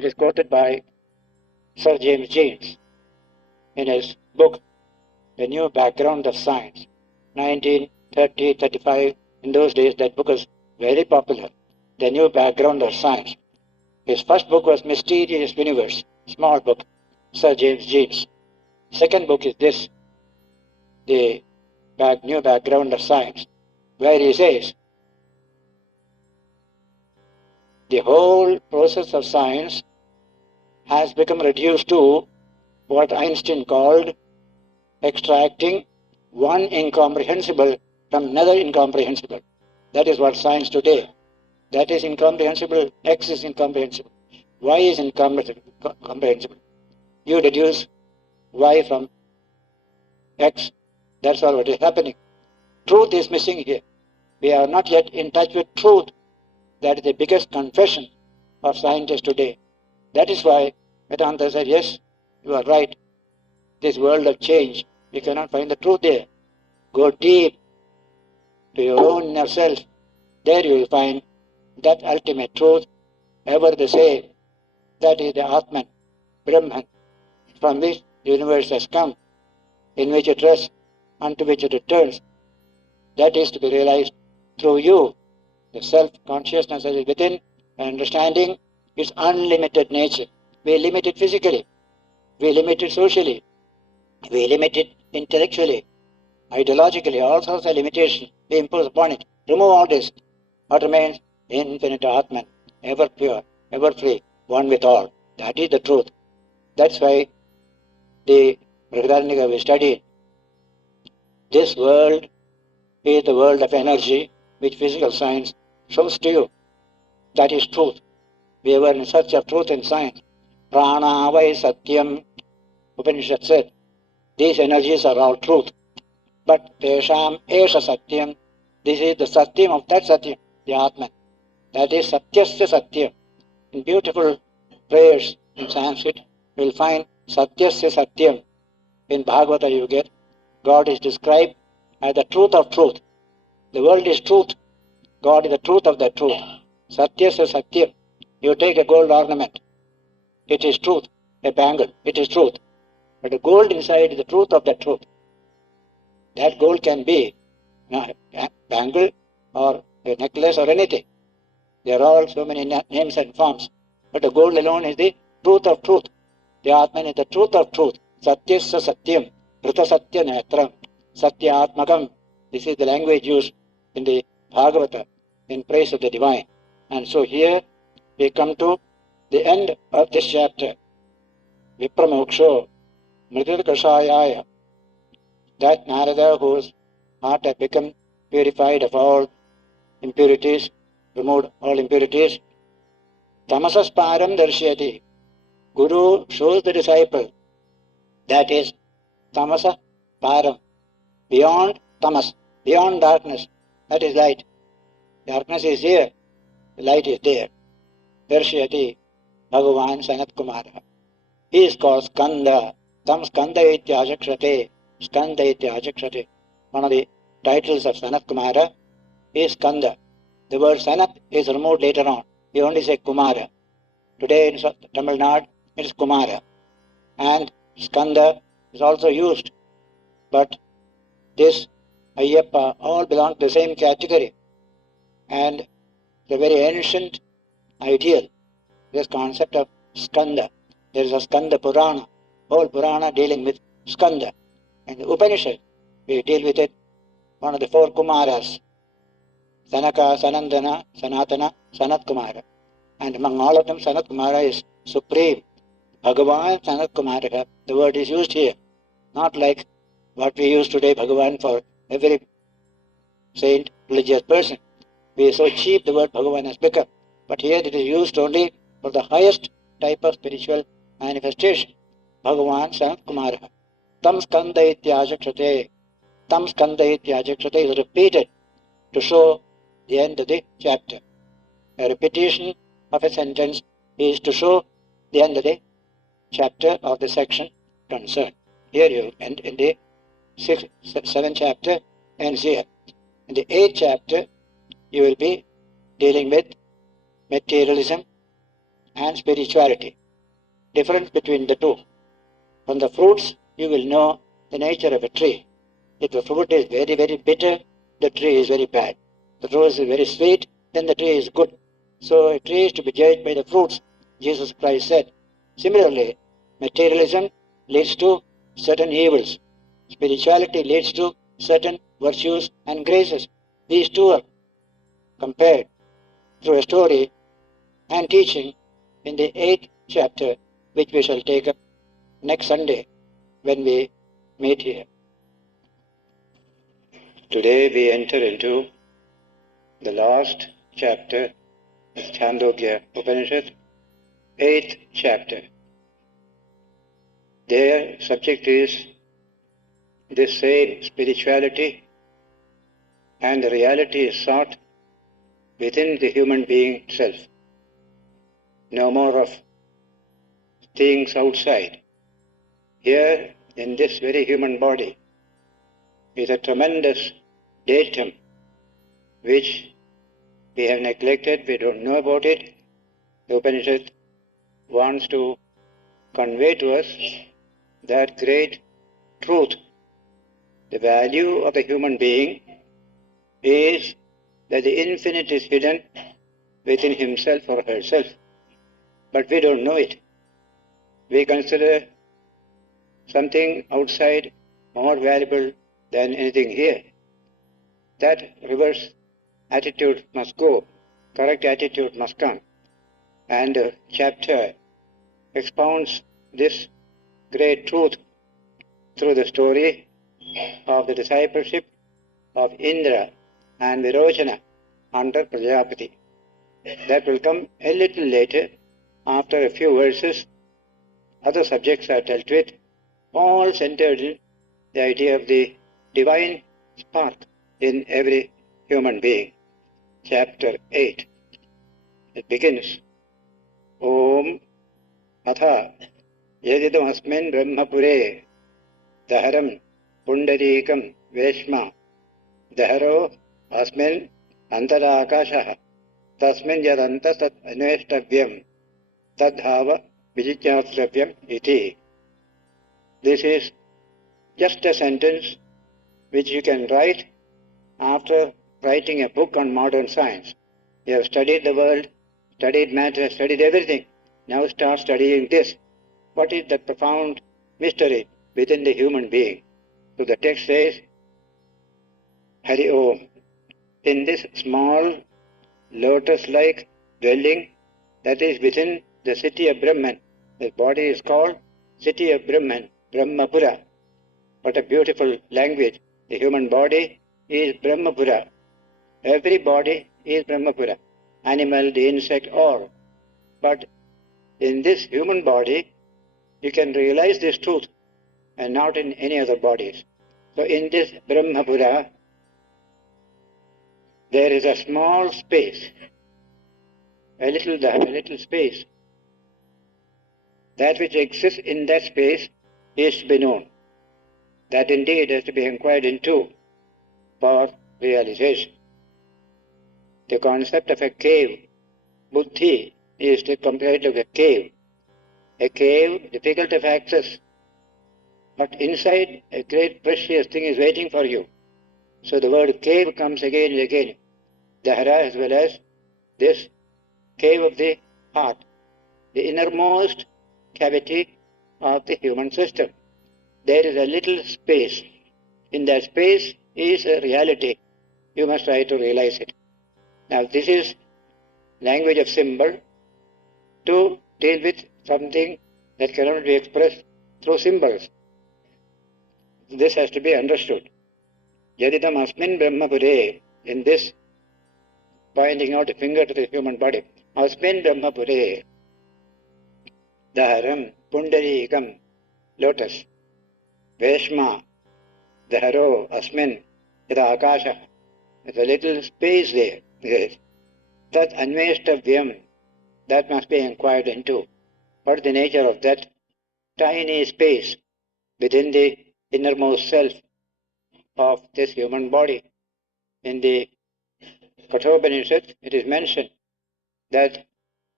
It is quoted by Sir James Jeans in his book, The New Background of Science, 1930-35. In those days, that book was very popular, The New Background of Science. His first book was Mysterious Universe, small book, Sir James Jeans. Second book is this, The New Background of Science, where he says, the whole process of science has become reduced to what Einstein called extracting one incomprehensible from another incomprehensible. That is what science today. That is incomprehensible. X is incomprehensible. Y is incomprehensible. You deduce Y from X. That's all what is happening. Truth is missing here. We are not yet in touch with truth. That is the biggest confession of scientists today. That is why Vedanta said, yes, you are right. This world of change, you cannot find the truth there. Go deep to your own inner self. There you will find that ultimate truth, ever the same. That is the Atman, Brahman, from which the universe has come, in which it rests, unto which it returns. That is to be realized through you. The self-consciousness that is within, understanding its unlimited nature. We limit it physically, we limit it socially, we limit it intellectually, ideologically, all sorts of limitations we impose upon it. Remove all this. What remains? Infinite Atman, ever pure, ever free, one with all. That is the truth. That's why the Brihadaranyaka we studied. This world is the world of energy, which physical science shows to you. That is truth. We were in search of truth in science. Prana vai satyam, Upanishad said. These energies are all truth. But tesham esha satyam, this is the satyam of that satyam, the Atman. That is satyasya satyam. In beautiful prayers in Sanskrit, you will find satyasya satyam. In Bhagavata you get, God is described as the truth of truth. The world is truth. God is the truth of that truth. Satyasya satyam. You take a gold ornament. It is truth. A bangle. It is truth. But the gold inside is the truth of that truth. That gold can be a bangle or a necklace or anything. There are all so many names and forms. But the gold alone is the truth of truth. The Atman is the truth of truth. Satyasya satyam. Prita satya netram. Satya atmakam. This is the language used in the Bhagavata in praise of the divine. And so here we come to the end of this chapter. Vipramoksho Mridil Kashayaya. That Narada whose heart had become purified of all impurities, removed all impurities. Tamasas param darshyati. Guru shows the disciple. That is tamasa param. Beyond tamas, beyond darkness. That is light. Darkness is here. The light is there. Darshyati Bhagavan Sanat Kumara. He is called Skanda. Tam Skanda Ityajakshate. Skanda Ityajakshate. One of the titles of Sanat Kumara is Skanda. The word Sanat is removed later on. We only say Kumara. Today in Tamil Nadu it is Kumara. And Skanda is also used. But this Ayyappa all belong to the same category. And the very ancient ideal, this concept of Skanda. There is a Skanda Purana, whole Purana dealing with Skanda. In the Upanishad, we deal with it, one of the four Kumaras, Sanaka, Sanandana, Sanatana, Sanat Kumara. And among all of them, Sanat Kumara is supreme. Bhagavan Sanat Kumara, the word is used here. Not like what we use today, Bhagavan, for every saint, religious person. We are so cheap the word Bhagavan has become. But here it is used only for the highest type of spiritual manifestation. Bhagavan Sanat Kumara. Tam Skanda Ityajakshate. Tam Skanda Ityajakshate is repeated to show the end of the chapter. A repetition of a sentence is to show the end of the chapter or the section concerned. Here you end in the 7th chapter ends here. In the 8th chapter, you will be dealing with materialism and spirituality. Difference between the two. From the fruits, you will know the nature of a tree. If the fruit is very, very bitter, the tree is very bad. The fruit is very sweet, then the tree is good. So a tree is to be judged by the fruits, Jesus Christ said. Similarly, materialism leads to certain evils. Spirituality leads to certain virtues and graces. These two are compared through a story and teaching in the 8th chapter, which we shall take up next Sunday when we meet here. Today we enter into the last chapter of Chandogya Upanishad, 8th chapter. Their subject is this same spirituality, and the reality is sought within the human being itself. No more of things outside. Here, in this very human body, is a tremendous datum which we have neglected, we don't know about it. The Upanishad wants to convey to us that great truth. The value of the human being is that the infinite is hidden within himself or herself, but we don't know it. We consider something outside more valuable than anything here. That reverse attitude must go, correct attitude must come. And the chapter expounds this great truth through the story of the discipleship of Indra and Virojana under Prajapati. That will come a little later, after a few verses. Other subjects are dealt with, all centered in the idea of the divine spark in every human being. Chapter 8. It begins, Om Atha Yadidam Asmin Brahmapure Daharam Pundarikam Veshma Daharo Asmin Antarakashaha Tasmin Yadantasat Anveshtavyam Tadhava Vijityastravyam Iti. This is just a sentence which you can write after writing a book on modern science. You have studied the world, studied matter, studied everything. Now start studying this. What is the profound mystery within the human being? So the text says, Hari Om. In this small lotus-like dwelling that is within the city of Brahman. This body is called city of Brahman, Brahmapura. What a beautiful language. The human body is Brahmapura. Every body is Brahmapura. Animal, the insect, all. But in this human body, you can realize this truth, and not in any other bodies. So in this Brahmapura, there is a small space, a little space. That which exists in that space is to be known. That indeed has to be inquired into for realization. The concept of a cave, buddhi, is compared to a cave. A cave, difficult of access, but inside a great precious thing is waiting for you. So the word cave comes again and again. Dahara as well as this cave of the heart, the innermost cavity of the human system. There is a little space. In that space is a reality. You must try to realize it. Now this is language of symbol to deal with something that cannot be expressed through symbols. This has to be understood. Yadidam asmin brahmapure, in this, pointing out a finger to the human body, asmin brahmapure, daharam pundarikam, lotus, veshma, daharo asmin, yada akasha, there's a little space there. Yes. That anveshtavyam, that must be inquired into. What is the nature of that tiny space within the innermost self of this human body? In the Kathopanishad, it is mentioned that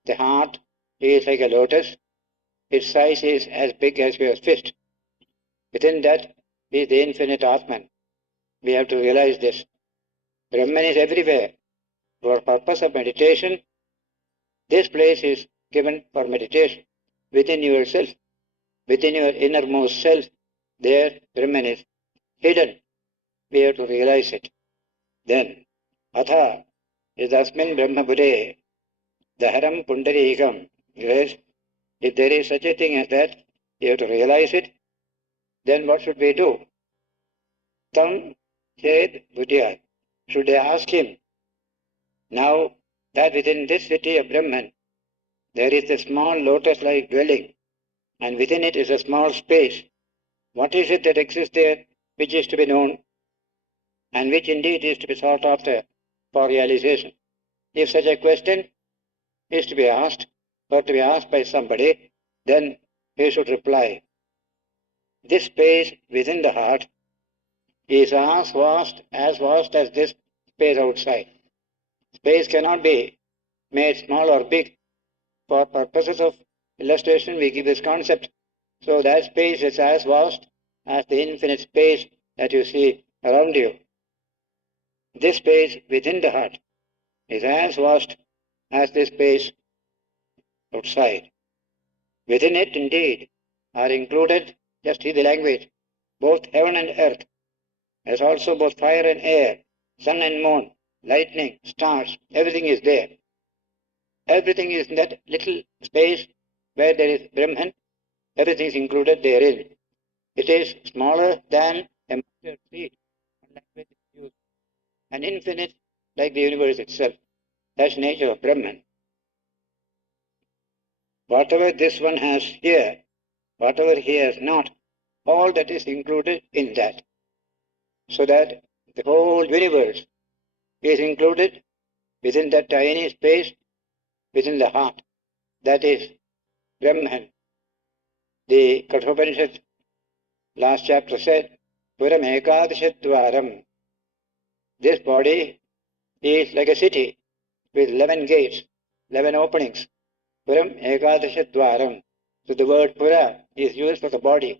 the heart He is like a lotus. Its size is as big as your fist. Within that is the infinite Atman. We have to realize this. Brahman is everywhere. For purpose of meditation, this place is given for meditation. Within yourself, within your innermost self, there Brahman is hidden. We have to realize it. Then, Atha is Asmin Brahmapure, Daharam Pundarikam. Yes, if there is such a thing as that, you have to realize it. Then what should we do? Tam Ched Buddhya. Should I ask him, now that within this city of Brahman, there is a small lotus-like dwelling, and within it is a small space. What is it that exists there which is to be known, and which indeed is to be sought after for realization? If such a question is to be asked, or to be asked by somebody, then he should reply, this space within the heart is as vast as this space outside. Space cannot be made small or big. For purposes of illustration, we give this concept. So that space is as vast as the infinite space that you see around you. This space within the heart is as vast as this space outside. Within it, indeed, are included, just see the language, both heaven and earth, as also both fire and air, sun and moon, lightning, stars, everything is there. Everything is in that little space where there is Brahman, everything is included therein. It is smaller than a mustard seed, language is used, and infinite like the universe itself. That's the nature of Brahman. Whatever this one has here, whatever he has not, all that is included in that. So that the whole universe is included within that tiny space, within the heart. That is Brahman. The Kathopanishad last chapter said, Puram Ekadashadvaram. This body is like a city with 11 gates, 11 openings. Puram Ekadashadvaram. So the word Pura is used for the body.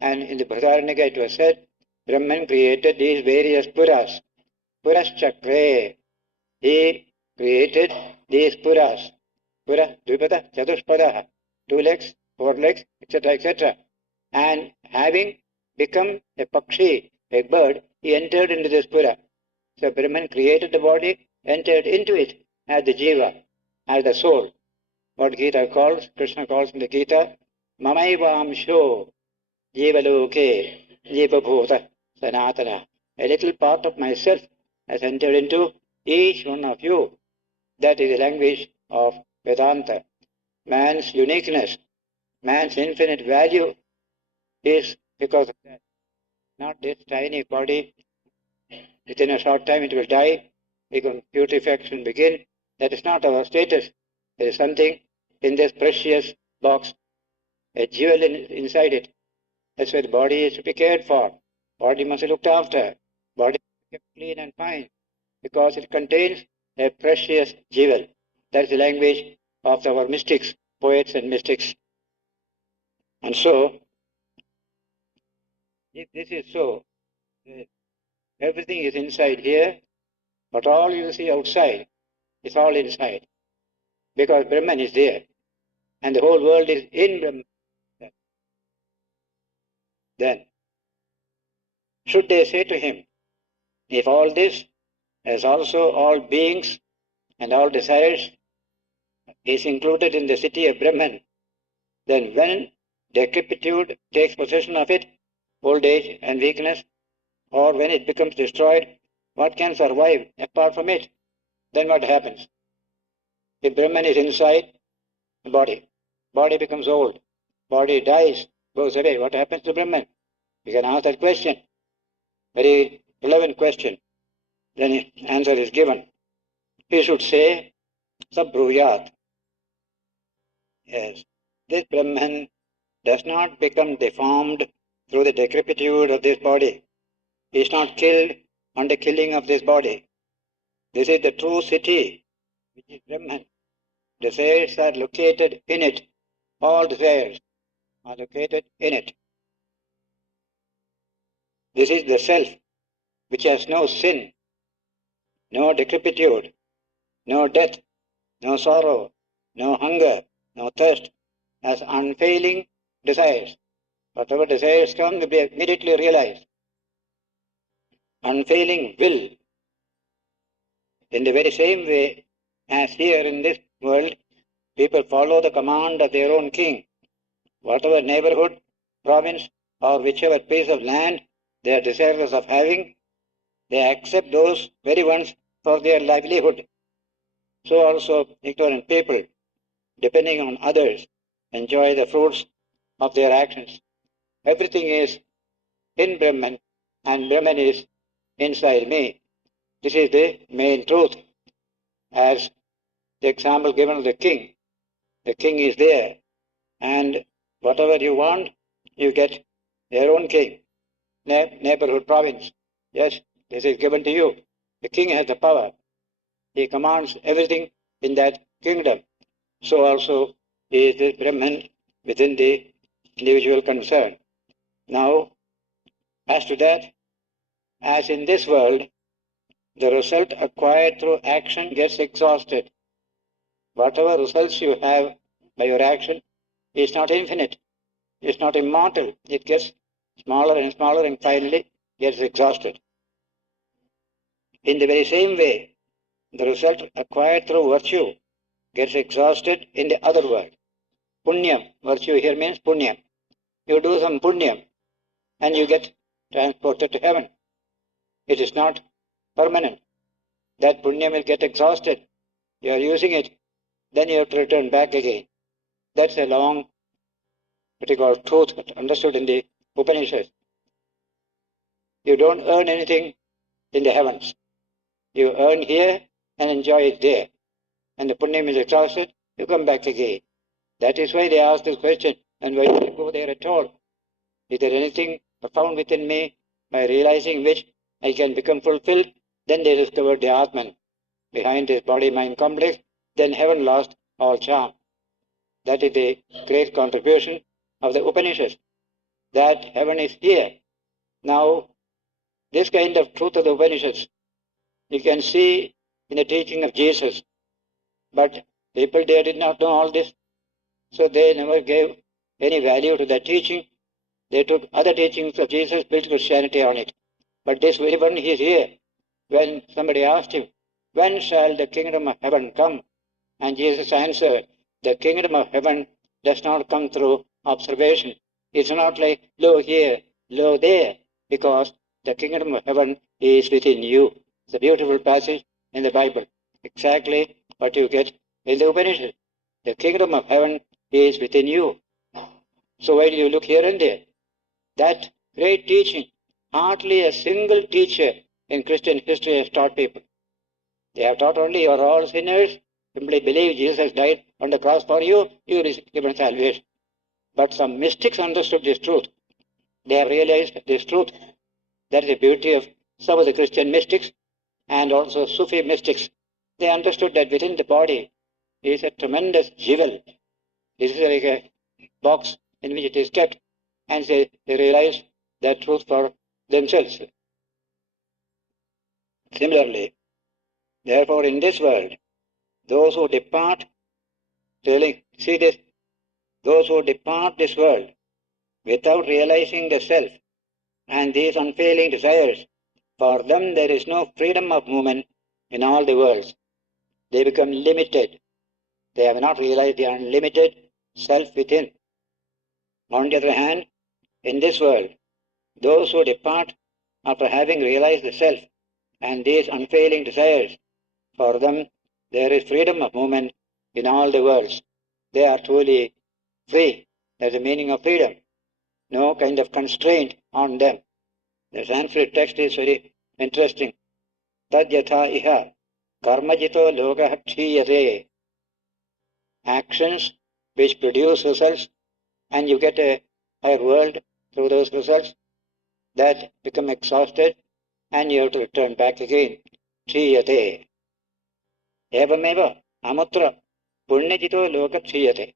And in the Brihadaranyaka it was said, Brahman created these various Puras. Puraschakre. He created these Puras. Pura, Dvipada, Chatuspada, 2 legs, 4 legs, etc., etc. And having become a Pakshi, a bird, he entered into this Pura. So Brahman created the body, entered into it as the Jiva, as the soul. What Gita calls, Krishna calls in the Gita, Mamaivamsho Jivaloke Jivabhuta Sanatana. A little part of myself has entered into each one of you. That is the language of Vedanta. Man's uniqueness, man's infinite value is because of that. Not this tiny body. Within a short time it will die, putrefaction begin. That is not our status. There is something in this precious box, a jewel inside it. That's why the body is to be cared for. Body must be looked after. Body must be kept clean and fine because it contains a precious jewel. That is the language of our mystics, poets and mystics. And so, if this is so, everything is inside here, but all you see outside is all inside. Because Brahman is there, and the whole world is in Brahman. Then, should they say to him, if all this, as also all beings and all desires, is included in the city of Brahman, then when decrepitude takes possession of it, old age and weakness, or when it becomes destroyed, what can survive apart from it? Then what happens? If Brahman is inside the body, body becomes old, body dies, goes away, what happens to Brahman? You can ask that question. Very relevant question. Then answer is given. He should say, Sabhruyat. Yes, this Brahman does not become deformed through the decrepitude of this body. He is not killed on the killing of this body. This is the true city, which is Brahman. Desires are located in it. All desires are located in it. This is the self, which has no sin, no decrepitude, no death, no sorrow, no hunger, no thirst, has unfailing desires. Whatever desires come, will be immediately realized. Unfailing will. In the very same way as here in this world, people follow the command of their own king. Whatever neighborhood, province, or whichever piece of land they are desirous of having, they accept those very ones for their livelihood. So also ignorant people, depending on others, enjoy the fruits of their actions. Everything is in Brahman, and Brahman is inside me. This is the main truth. As the example given of the king is there, and whatever you want, you get their own king, neighborhood province. Yes, this is given to you. The king has the power. He commands everything in that kingdom. So also is the Brahman within the individual concerned. Now, as to that, as in this world, the result acquired through action gets exhausted. Whatever results you have by your action is not infinite, it's not immortal. It gets smaller and smaller and finally gets exhausted. In the very same way, the result acquired through virtue gets exhausted in the other world. Punyam, virtue here means punyam. You do some punyam and you get transported to heaven. It is not permanent. That punyam will get exhausted. You are using it, then you have to return back again. That's a long, particular truth understood in the Upanishads. You don't earn anything in the heavens. You earn here and enjoy it there. And the punyam is exhausted, you come back again. That is why they ask this question, and why did you go there at all? Is there anything profound within me by realizing which I can become fulfilled? Then they discovered the Atman behind this body-mind complex. Then heaven lost all charm. That is the great contribution of the Upanishads, that heaven is here. Now, this kind of truth of the Upanishads, you can see in the teaching of Jesus. But people there did not know all this, so they never gave any value to that teaching. They took other teachings of Jesus, built Christianity on it. But this very one is here. When somebody asked him, when shall the kingdom of heaven come? And Jesus answered, the kingdom of heaven does not come through observation. It's not like, lo here, lo there, because the kingdom of heaven is within you. It's a beautiful passage in the Bible. Exactly what you get in the Upanishad. The kingdom of heaven is within you. So why do you look here and there? That great teaching, hardly a single teacher in Christian history has taught people. They have taught only you are all sinners, simply believe Jesus has died on the cross for you, you will receive given salvation. But some mystics understood this truth. They have realized this truth. That is the beauty of some of the Christian mystics and also Sufi mystics. They understood that within the body is a tremendous jewel. This is like a box in which it is kept, and they realized that truth for themselves. Similarly, therefore, in this world, those who depart, really, see this, those who depart this world without realizing the self and these unfailing desires, for them there is no freedom of movement in all the worlds. They become limited. They have not realized the unlimited self within. On the other hand, in this world, those who depart after having realized the self and these unfailing desires, for them there is freedom of movement in all the worlds. They are truly free. That's the meaning of freedom. No kind of constraint on them. The Sanskrit text is very interesting. Tad yatha iha karmajito loka kshiyate. Actions which produce results, and you get a higher world through those results, that become exhausted, and you have to return back again. Kshiyate. Evameva amutra Punyajito lokapsiyate.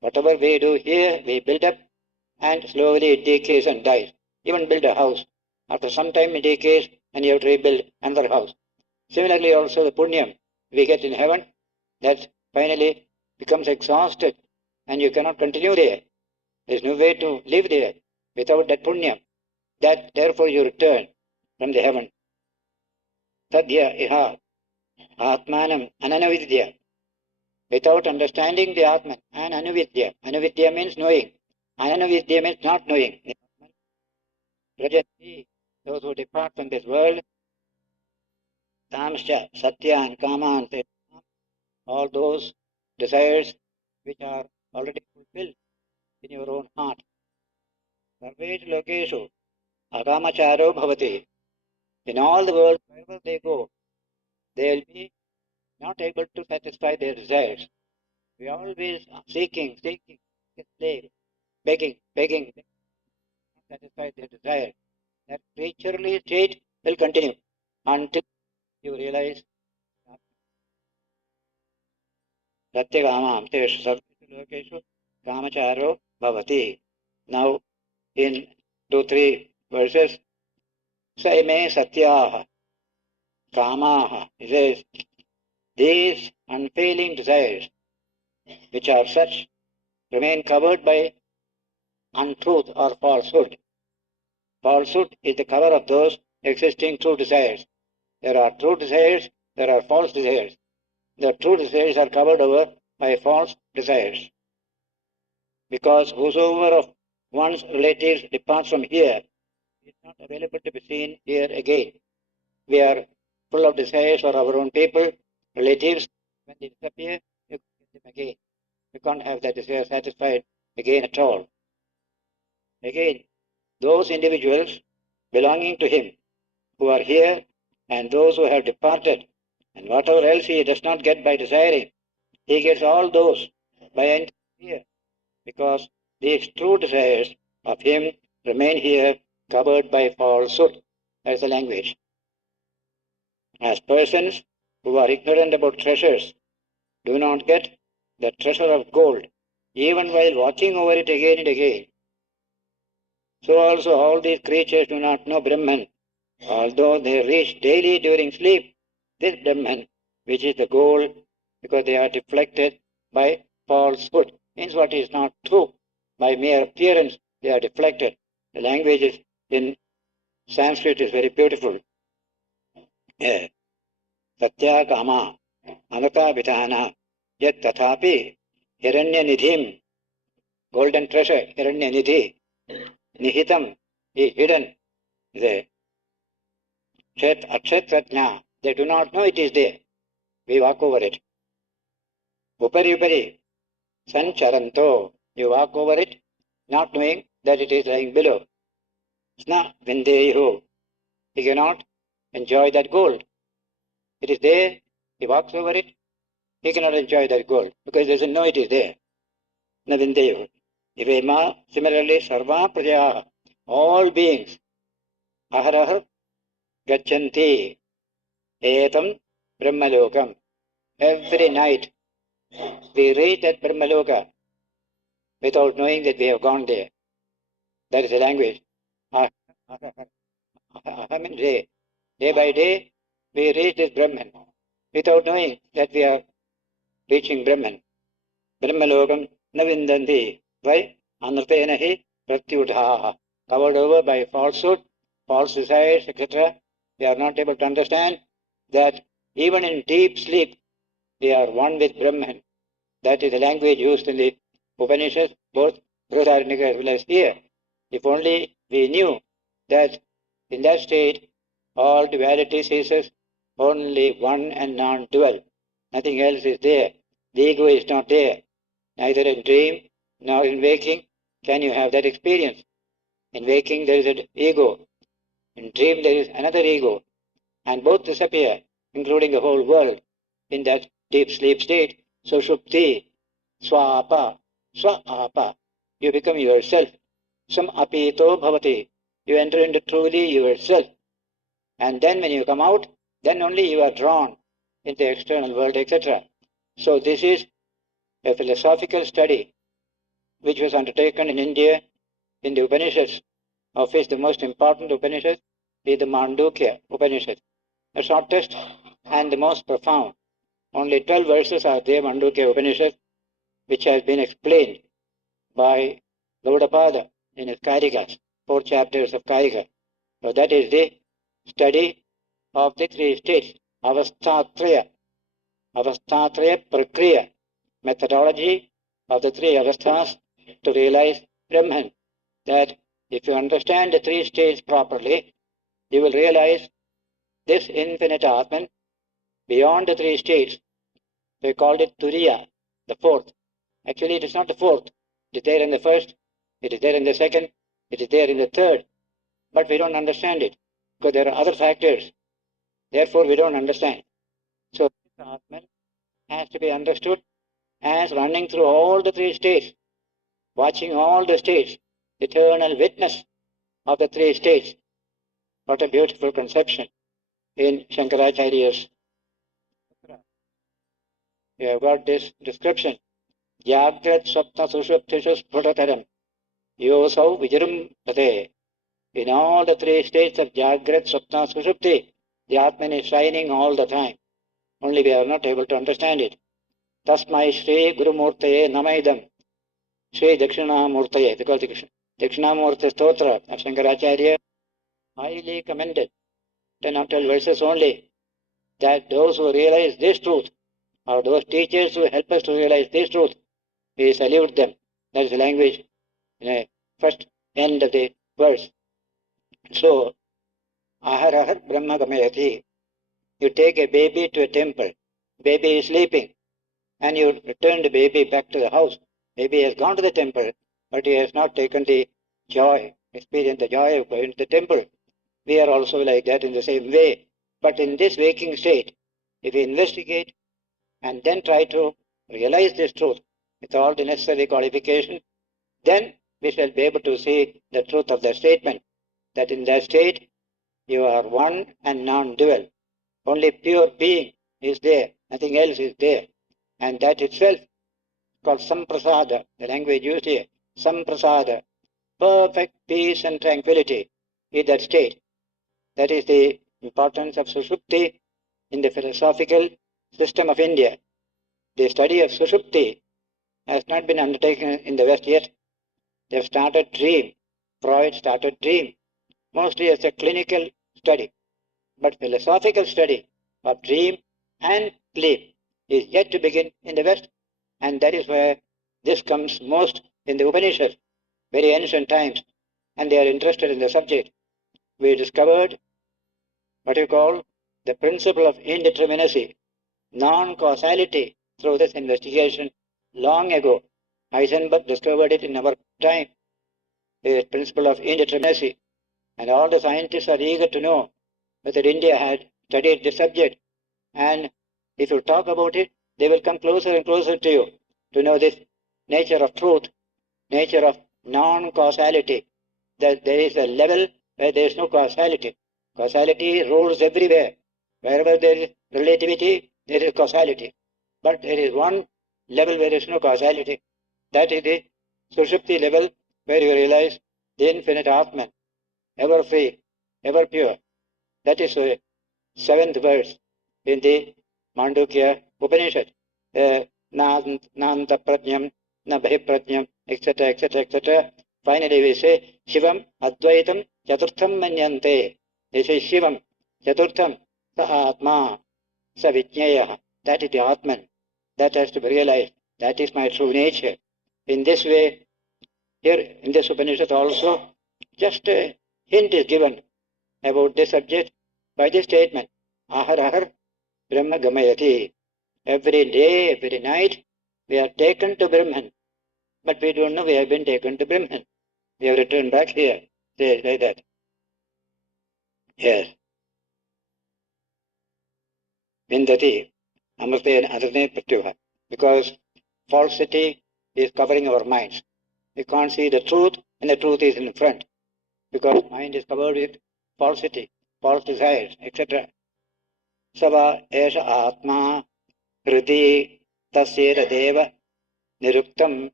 Whatever we do here, we build up and slowly it decays and dies. Even build a house. After some time it decays and you have to rebuild another house. Similarly also the punyam we get in heaven, that finally becomes exhausted and you cannot continue there. There is no way to live there without that punyam. That therefore you return from the heaven. Tadya iha atmanam ananavidya. Without understanding the Atman and anuvidya. Anuvidya means knowing. Ananavidya means not knowing. Prajanti, those who depart from this world, tamscha, satyan, kaman, all those desires which are already fulfilled in your own heart. Sarvesh lokeshu akamacharo bhavati. In all the world, wherever they go, they will be not able to satisfy their desires. We are always seeking, slave, begging, not satisfy their desire. That creaturely state will continue until you realize Satyakamam Teshu Sarveshu Lokeshu Kamacharo Bhavati. Now in 2-3 verses, Saime Satyaha Kamaha. He says, these unfailing desires, which are such, remain covered by untruth or falsehood. Falsehood is the cover of those existing true desires. There are true desires, there are false desires. The true desires are covered over by false desires. Because whosoever of one's relatives departs from here is not available to be seen here again. We are full of desires for our own people, relatives. When they disappear, you get them again. You can't have that desire satisfied again at all. Again, those individuals belonging to him who are here and those who have departed, and whatever else he does not get by desiring, he gets all those by entering here, because these true desires of him remain here covered by falsehood. That's the language. As persons who are ignorant about treasures do not get the treasure of gold, even while watching over it again and again, so also all these creatures do not know Brahman, although they reach daily during sleep this Brahman, which is the goal, because they are deflected by falsehood. Means what is not true. By mere appearance, they are deflected. The language is in Sanskrit is very beautiful. Satya Kama Anata Vitana Yet Tathapi Hiranya Nidhim, golden treasure, Hiranya Nidhi, Nihitam is hidden. The Akshatratna, they do not know it is there. We walk over it. Upari Sancharanto, you walk over it, not knowing that it is lying below. Sna Vindeyu, he cannot enjoy that gold. It is there, he walks over it, he cannot enjoy that gold because he doesn't know it is there. Na Vindeyu. Ivema, similarly, Sarva Praja, all beings, Aharahar Gachanti, Etam Brahmalokam. Every night we reach that Brahmaloka without knowing that we have gone there. That is the language. Day by day we reach this Brahman without knowing that we are reaching Brahman. Brahmalokam Navindanti. Why? Anartenahi Pratyudha. Covered over by falsehood, false desires, etc. They are not able to understand that even in deep sleep they are one with Brahman. That is the language used in the Upanishads, both Brihadaranyaka as well as here. If only we knew that in that state all duality ceases, only one and non-dual. Nothing else is there. The ego is not there. Neither in dream nor in waking can you have that experience. In waking there is an ego. In dream there is another ego. And both disappear, including the whole world, in that deep sleep state. So Shupti, Swapa, Swa-apa, you become yourself. Sam apito bhavati, you enter into truly yourself. And then when you come out, then only you are drawn in the external world, etc. So this is a philosophical study which was undertaken in India in the Upanishads, of which the most important Upanishad is the Chandogya Upanishad, the shortest and the most profound. Only 12 verses are there, Chandogya Upanishad, which has been explained by Gaudapada in his Karikas, 4 chapters of Karika. So that is the study of the 3 states, Avastatraya Prakriya, methodology of the 3 avasthas to realize Brahman. That if you understand the 3 states properly, you will realize this infinite Atman beyond the 3 states. They called it Turiya, the 4th. Actually, it is not the 4th. It is there in the 1st, it is there in the 2nd, it is there in the 3rd. But we don't understand it because there are other factors. Therefore, we don't understand. So, this Atman has to be understood as running through all the 3 states, watching all the states, eternal witness of the 3 states. What a beautiful conception in Shankaracharya's. We have got this description. Jagrat Swapna Sushuptishu Sputataram Yosau Vijaram Pate. In all the 3 states of Jagrat, Swapna, Sushupti, the Atman is shining all the time. Only we are not able to understand it. Tasmai Shri Guru Murtaye Namaidam. Shri Dakshinamurtaye. Because the Dakshinamurti Stotra of Shankaracharya highly commended, 10 or 12 verses only, that those who realize this truth, or those teachers who help us to realize this truth, we salute them. That is the language in the first end of the verse. So, Ahar Ahar Brahma Gamayati. You take a baby to a temple. Baby is sleeping. And you return the baby back to the house. Baby has gone to the temple, but he has not taken the joy, experienced the joy of going to the temple. We are also like that in the same way. But in this waking state, if we investigate and then try to realize this truth with all the necessary qualification, then we shall be able to see the truth of the statement, that in that state you are one and non-dual. Only pure being is there, nothing else is there. And that itself is called Samprasada, the language used here, Samprasada, perfect peace and tranquility in that state. That is the importance of Sushupti in the philosophical system of India. The study of Sushupti has not been undertaken in the West yet. They have started dream. Freud started dream, mostly as a clinical study. But philosophical study of dream and sleep is yet to begin in the West. And that is where this comes most in the Upanishads, very ancient times. And they are interested in the subject. We discovered what you call the principle of indeterminacy, non-causality through this investigation long ago. Heisenberg discovered it in our time, the principle of indeterminacy. And all the scientists are eager to know whether India had studied the subject. And if you talk about it, they will come closer and closer to you to know this nature of truth, nature of non-causality, that there is a level where there is no causality. Causality rules everywhere. Wherever there is relativity, there is causality. But there is one level where there is no causality. That is the Sushupti level, where you realize the infinite Atman, ever free, ever pure. That is the 7th verse in the Chandogya Upanishad. Nanta prajnam, na bhiprajnam, etc., etc., etc. Finally we say, Shivam Advaitam Chaturtham Manyante. They say Shivam, Chaturtham, Sa Atma, Sa Vijnaya. That is the Atman. That has to be realized. That is my true nature. In this way, here in this Upanishad also, just a hint is given about this subject by this statement. Ahar Ahar Brahma Gamayati. Every day, every night, we are taken to Brahman. But we don't know we have been taken to Brahman. We have returned back here. Say like that. Yes. Vindati Amrtena Adane Pratyuha. Because falsity is covering our minds. We can't see the truth, and the truth is in front. Because mind is covered with falsity, false desires, etc. Sava Esha Atma Hriti Tasyera Deva niruktam.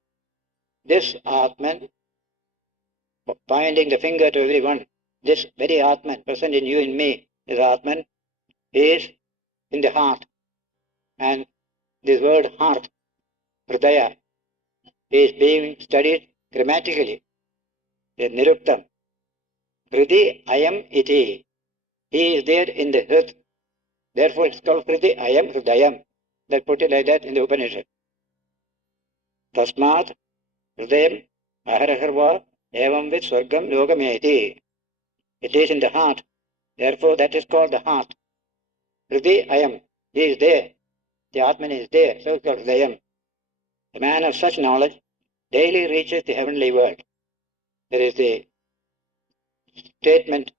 This Atman, pointing the finger to everyone, this very Atman present in you and me, this Atman is in the heart. And this word heart, hridaya, is being studied grammatically. The niruktam. Hridi ayam iti. He is there in the earth. Therefore it's called hridi ayam hridayam. They put it like that in the Upanishad. Tasmat hridayam aharaharva evam vid swargam yogameti. It is in the heart. Therefore that is called the heart. Hridi ayam. He is there. The Atman is there. So it's called hridayam. The man of such knowledge daily reaches the heavenly world. There is the statement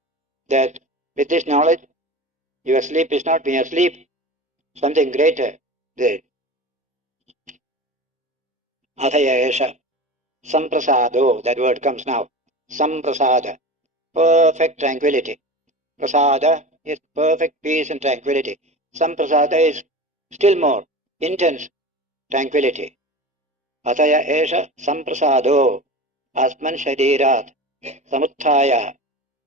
that with this knowledge, your sleep is not mere sleep, something greater there. Athaya esha, samprasado, that word comes now. Samprasada, perfect tranquility. Prasada is perfect peace and tranquility. Samprasada is still more intense tranquility. Athaya esha samprasado, asman shadirat, samuthaya,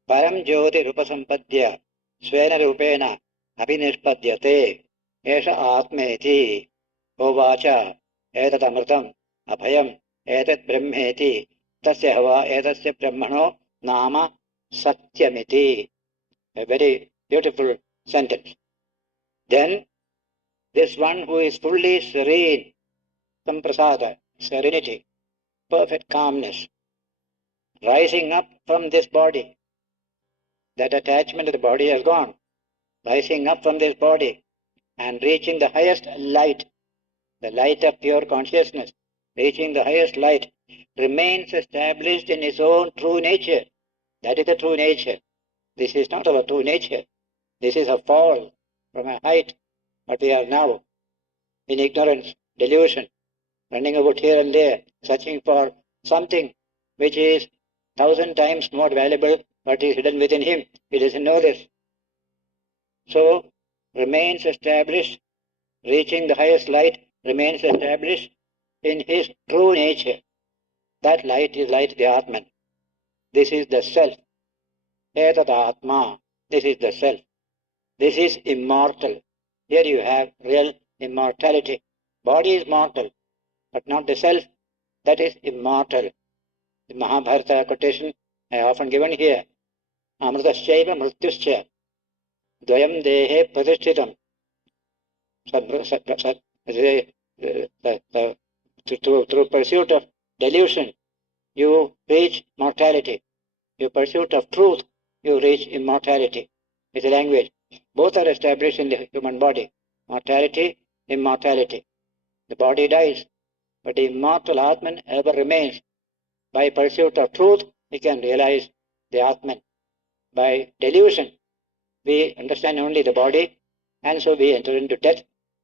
param jyoti rupasampadya, svena rupena, abhinishpadyate, esha atmeti, ovacha, etat amritam, abhayam, etat brahmeti, tasya hava etasya brahmano, nama satyamiti. A very beautiful sentence. Then, this one who is fully serene, samprasada, serenity, perfect calmness, rising up from this body, that attachment to the body has gone, rising up from this body and reaching the highest light, the light of pure consciousness, reaching the highest light, remains established in his own true nature. That is the true nature. This is not our true nature. This is a fall from a height, but we are now in ignorance, delusion, running about here and there, searching for something which is 1,000 times more valuable, but is hidden within him. He doesn't know this. So, remains established, reaching the highest light, remains established in his true nature. That light is light, the Atman. This is the self. Etat Atma. This is the self. This is immortal. Here you have real immortality. Body is mortal, but not the self. That is immortal. The Mahabharata quotation I often given here. Amritaschaiva mrityuscha dvayam dehe pratishtitam. Through pursuit of delusion, you reach mortality. Through pursuit of truth, you reach immortality. It's a language. Both are established in the human body. Mortality, immortality. The body dies, but the immortal Atman ever remains. By pursuit of truth, we can realize the Atman. By delusion, we understand only the body, and so we enter into death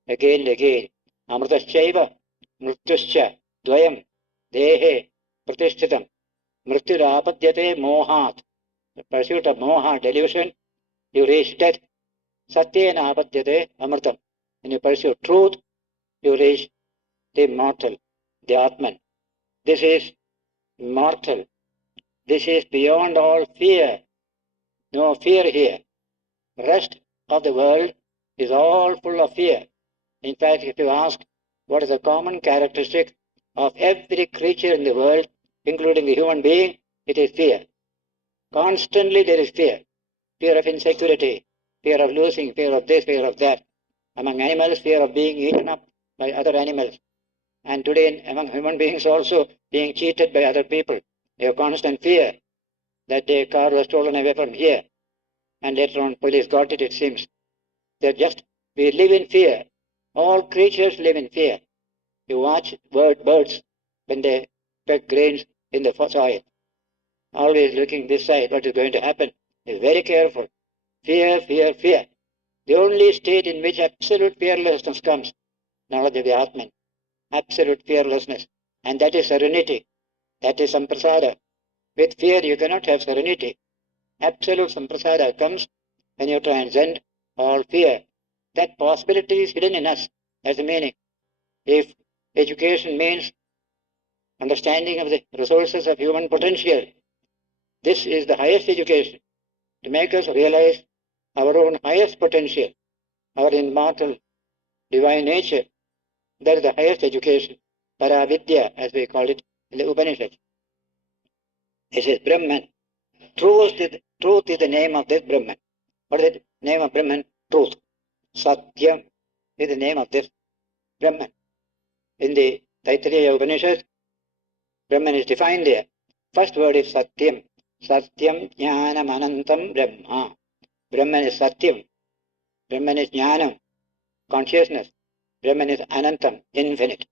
again and again. Amritaschaiva, mrityuscha, dvayam, dehe, pratishtitam, mrityurapadyate mohat. The pursuit of moha, delusion, you reach death. Satyena apadyate amritam. When you pursue truth, you reach the immortal, the Atman. This is immortal. This is beyond all fear. No fear here. The rest of the world is all full of fear. In fact, if you ask what is the common characteristic of every creature in the world, including the human being, it is fear. Constantly there is fear. Fear of insecurity, fear of losing, fear of this, fear of that. Among animals, fear of being eaten up by other animals. And today, among human beings also, being cheated by other people. They have constant fear that their car was stolen away from here. And later on, police got it, it seems. We live in fear. All creatures live in fear. You watch birds when they peck grains in the soil. Always looking this side, what is going to happen. They're very careful. Fear, fear, fear. The only state in which absolute fearlessness comes, knowledge of the Atman. Absolute fearlessness. And that is serenity. That is samprasada. With fear you cannot have serenity. Absolute samprasada comes when you transcend all fear. That possibility is hidden in us as a meaning. If education means understanding of the resources of human potential. This is the highest education, to make us realize our own highest potential, our immortal divine nature. That is the highest education, Paravidya, as we call it in the Upanishads. This is Brahman. Truth is the name of this Brahman. What is the name of Brahman? Truth. Satyam is the name of this Brahman. In the Taittiriya Upanishad, Brahman is defined there. First word is Satyam. Satyam Jnanam Anantam Brahma. Brahman is Satyam. Brahman is Jnanam, consciousness. Brahman is Anantam, infinite.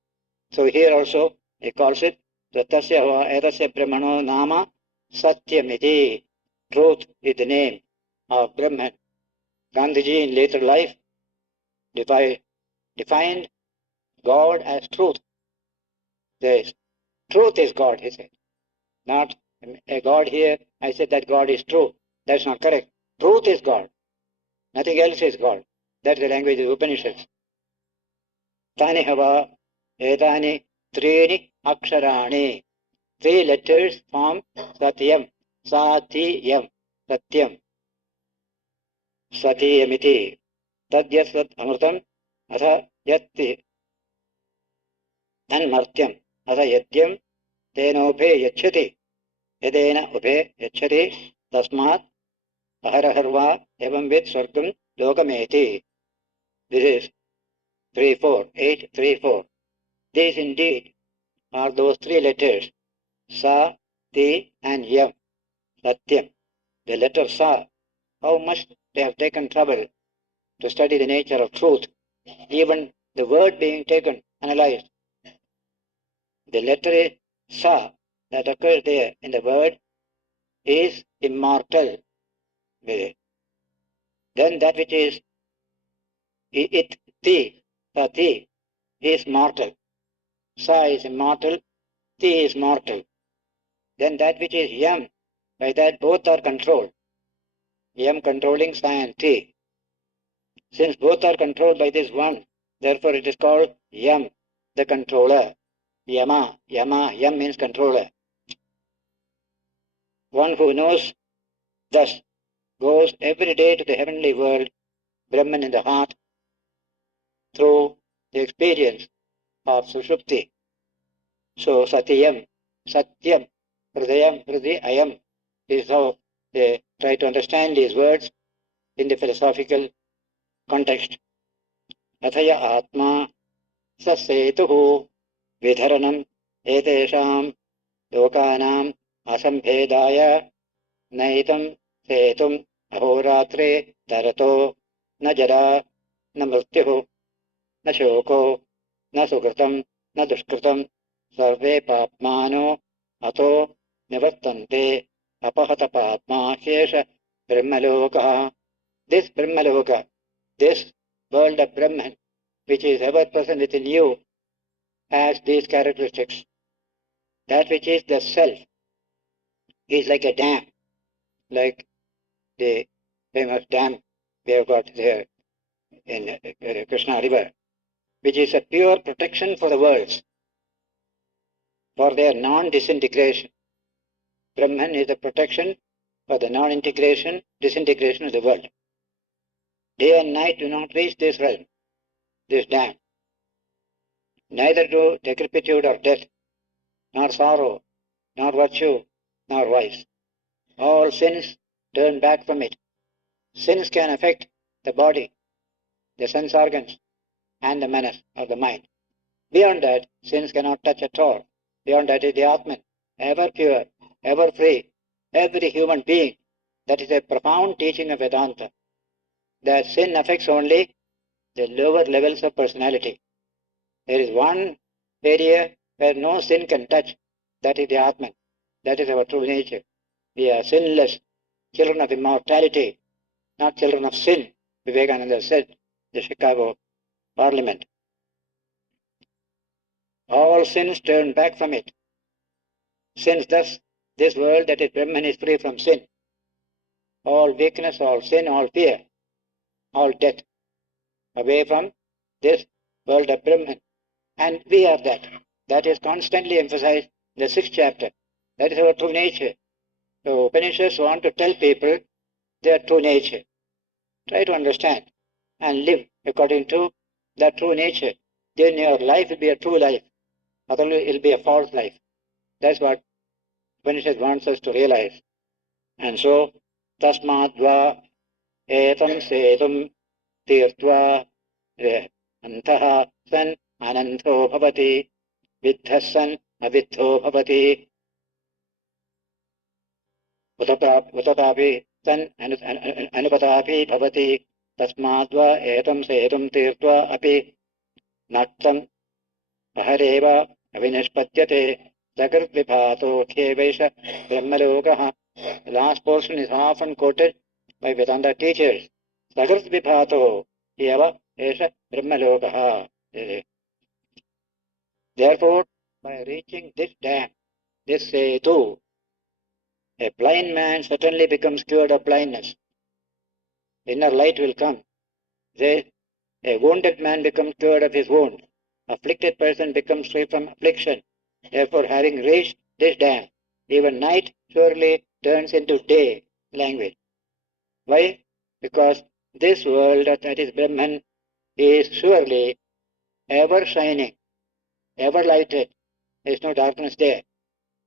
So here also he calls it Tasya Edasya Brahmano Nama Satyamiti. Truth is the name of Brahman. Gandhiji in later life defined God as truth. Truth is God, he said. Not a God here, I said that God is true. That's not correct. Truth is God. Nothing else is God. That's the language of the Upanishads. Tani hava etani trini aksharani. 3 letters form Satyam. Satiyam. Satyam. Satiyamiti. Tadyat sat amritam. Atha yatti. Tanmartyam. Atha yatyam. Tenophe yachati. Yadena uphe yachati. Tasmat. Aharaharva. Evam vid swargam lokameti. This is 3-4. 8-3-4. These indeed are those 3 letters. Sa, Ti and Yam. Satyam. The letter Sa. How much they have taken trouble to study the nature of truth. Even the word being taken, analyzed. The letter Sa that occurs there in the word is immortal. Then that which is it, Ti, Sati, is mortal. Sa is immortal, Ti is mortal. Then that which is Yam, by that both are controlled. Yam controlling Sa and Ti. Since both are controlled by this one, therefore it is called Yam, the controller. Yama, Yam means controller. One who knows thus goes every day to the heavenly world, Brahman in the heart, through the experience of Sushupti. So Satyam, Satyam, Hridayam, Hridayam is how they try to understand these words in the philosophical context. Athaya Atma Sasetuhu Vidharanam Etesham Lokanam Asambhedaya Naitam Setum Ahoratre Tarato Najara Namrtyuhu न शोको न सुकृतं न दुष्कृतं सर्वे पाप्मानो अतो निवर्तन्ते अपहत पाप्मा शेष ब्रह्मलोकः. This Brahmaloka, this world of Brahman, which is ever present within you, has these characteristics. That which is the self is like a dam, like the famous dam we have got there in Krishna river, which is a pure protection for the worlds, for their non-disintegration. Brahman is the protection for the non-integration, disintegration of the world. Day and night do not reach this realm, this dam. Neither do decrepitude or death, nor sorrow, nor virtue, nor vice. All sins turn back from it. Sins can affect the body, the sense organs, and the manas of the mind. Beyond that, sins cannot touch at all. Beyond that is the Atman, ever pure, ever free, every human being. That is a profound teaching of Vedanta. That sin affects only the lower levels of personality. There is one area where no sin can touch. That is the Atman. That is our true nature. We are sinless, children of immortality, not children of sin, Vivekananda said, the Chicago Parliament. All sins turn back from it. Since thus this world that is Brahman is free from sin, all weakness, all sin, all fear, all death, away from this world of Brahman. And we are that. That is constantly emphasized in the 6th chapter. That is our true nature. So Upanishads want to tell people their true nature. Try to understand and live according to that true nature. Then your life will be a true life. Otherwise it will be a false life. That's what Upanishad wants us to realize. And so, tasmadva etam setum tirtva antaha san ananto bhavati viddhas san aviddho bhavati utatapi san anupatapi bhavati tasmadva etam setum tirtva api nattam ahareva avinishpatyate Jagat Vibhato Khevaisha Brahmalokaha. The last portion is often quoted by Vedanta teachers. Jagat Vibhato Keva Esha Brahmalokaha. Therefore, by reaching this dam, this setu, a blind man certainly becomes cured of blindness. Inner light will come. A wounded man becomes cured of his wound. Afflicted person becomes free from affliction. Therefore, having reached this dam, even night surely turns into day language. Why? Because this world, that is Brahman, is surely ever shining, ever lighted. There is no darkness there.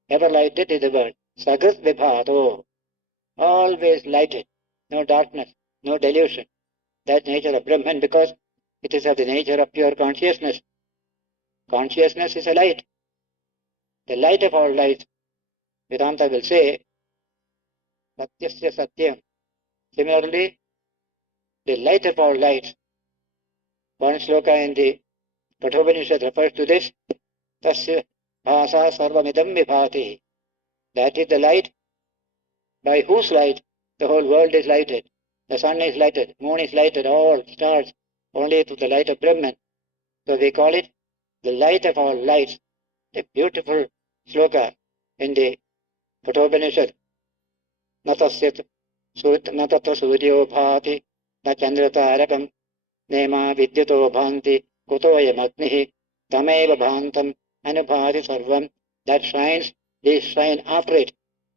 Ever lighted is the word. Sagat Vibhato. Always lighted. No darkness, no delusion. That's nature of Brahman because it is of the nature of pure consciousness. Consciousness is a light. The light of all lights, Vedanta will say, Satyasya Satyam. Similarly, the light of all lights, one sloka in the Kathopanishad refers to this, Tasya Bhasa Sarvamidam Vibhati. That is the light by whose light the whole world is lighted. The sun is lighted, moon is lighted, all stars only through the light of Brahman. So we call it the light of all lights. A beautiful sloka in the Kathopanishad. Natatra suryo bhati na chandratarakam nema vidyato bhanti kutoya magnihi tameva bhantam anubhati sarvam. That shines, these shine after it.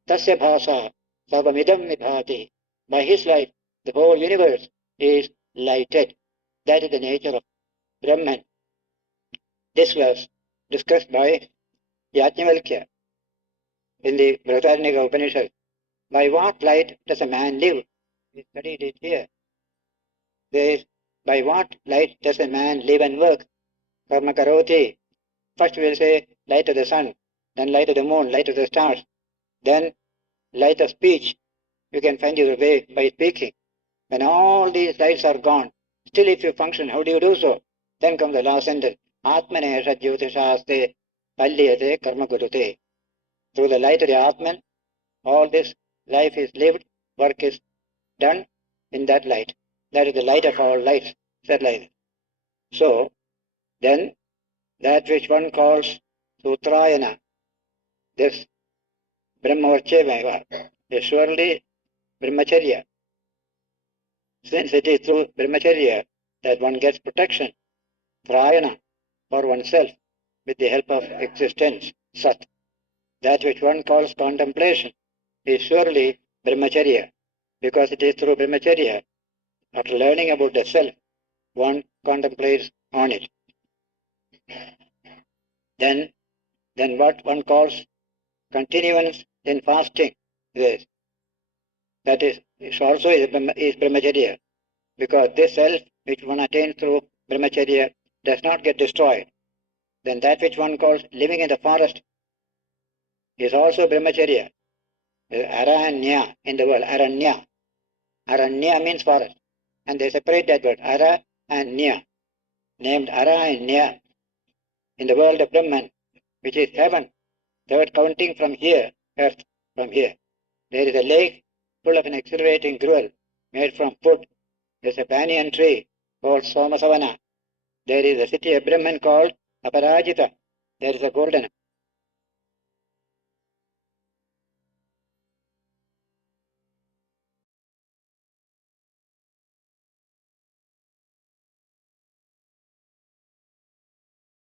Tasya bhasa sarvamidam nibhati. By his light, the whole universe is lighted. That is the nature of Brahman. This was discussed by Yajnavalkya in the Brihadaranyaka Upanishad. By what light does a man live? We studied it here. There is, by what light does a man live and work? Karma karoti. First we will say light of the sun, then light of the moon, light of the stars, then light of speech. You can find your way by speaking. When all these lights are gone, still if you function, how do you do so? Then comes the last sentence. Atmane jyotishaste palyate karma gurute. Through the light of the Atman, all this life is lived, work is done in that light. That is the light of all lights. That light. So, then, that which one calls Sutrayana, this Brahmacharya, is surely Brahmacharya. Since it is through Brahmacharya that one gets protection, Trayana, for oneself, with the help of existence, Sat. That which one calls contemplation is surely Brahmacharya, because it is through Brahmacharya, after learning about the self, one contemplates on it. Then what one calls continuance in fasting, is that is also is Brahmacharya, because this self which one attains through Brahmacharya does not get destroyed. Then that which one calls living in the forest is also Brahmacharya. Aranya in the world, Aranya. Aranya means forest. And they separate that word, Ara and Nya. Named Ara and Nya in the world of Brahman, which is heaven. Third counting from here, earth from here. There is a lake full of an exhilarating gruel made from wood. There is a banyan tree called Somasavana. There is a city of Brahman called Aparajita. There is a golden